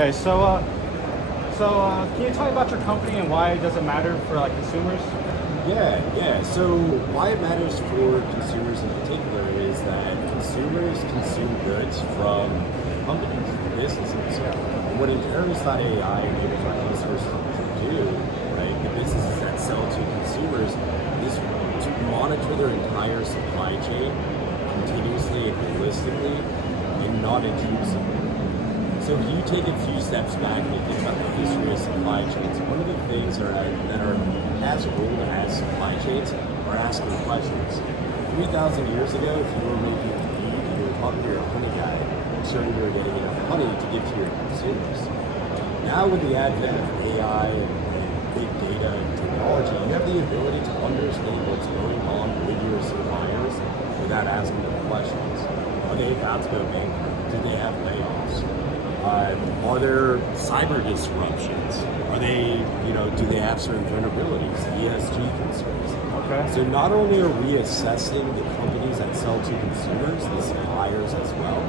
Okay, can you tell me about your company and why it doesn't matter for like consumers? Yeah. So why it matters for consumers in particular is that consumers consume goods from companies, businesses. What Inheritance.ai enables our customers to do, right, the businesses that sell to consumers, is to monitor their entire supply chain continuously and holistically and not intrusively. So if you take a few steps back and you think about the history of supply chains, one of the things that are as old as supply chains are asking questions. 3,000 years ago, if you were making feed, you were talking to your honey guy, ensuring you were getting enough honey to give to your consumers. Now with the advent of AI and big data and technology, you have the ability to understand what's going on with your suppliers without asking them questions. Are they about to go bankrupt? Do they have layoffs? Are there cyber disruptions? Are they, do they have certain vulnerabilities, ESG concerns? Okay. So not only are we assessing the companies that sell to consumers, the suppliers as well,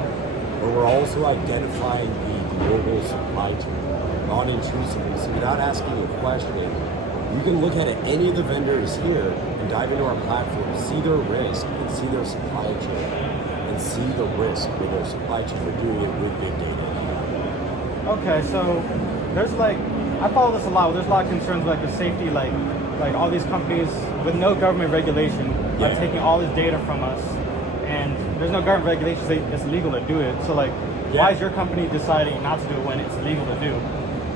but we're also identifying the global supply chain, non-intrusively. So without asking a question, you can look at any of the vendors here and dive into our platform, see their risk, and see their supply chain, and see the risk with their supply chain. We're doing it with big data. Okay, so there's I follow this a lot. There's a lot of concerns like the safety, like all these companies with no government regulation are taking all this data from us, and there's no government regulation saying it's legal to do it. So why is your company deciding not to do it when it's legal to do?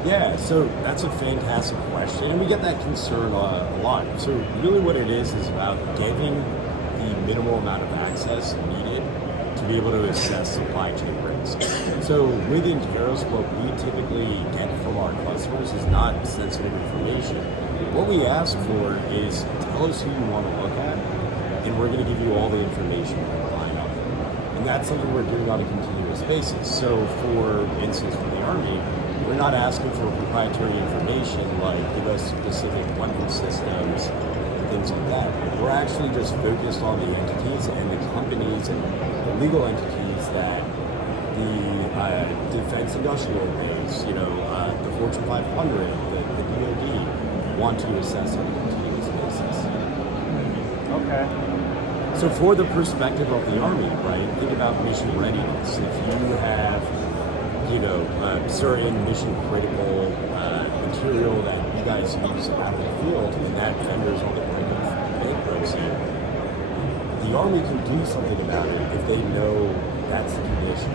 Yeah, so that's a fantastic question, and we get that concern a lot. So really what it is about getting the minimal amount of access needed to be able to assess supply chain risk. So with Interos, what we typically get from our customers is not sensitive information. What we ask for is tell us who you want to look at, and we're going to give you all the information we can find out there. And that's something we're doing on a continuous basis. So for instance, for the Army, we're not asking for proprietary information like give us specific weapon systems and things like that. We're actually just focused on the entities and the companies and the legal entities that the defense industrial base, the Fortune 500, the DoD want to assess on a continuous basis. Okay. So for the perspective of the Army, right, think about mission readiness. If you have, certain mission critical material that you guys use out in the field and that vendor is on the brink of bankruptcy, the Army can do something about it if they know that's the condition.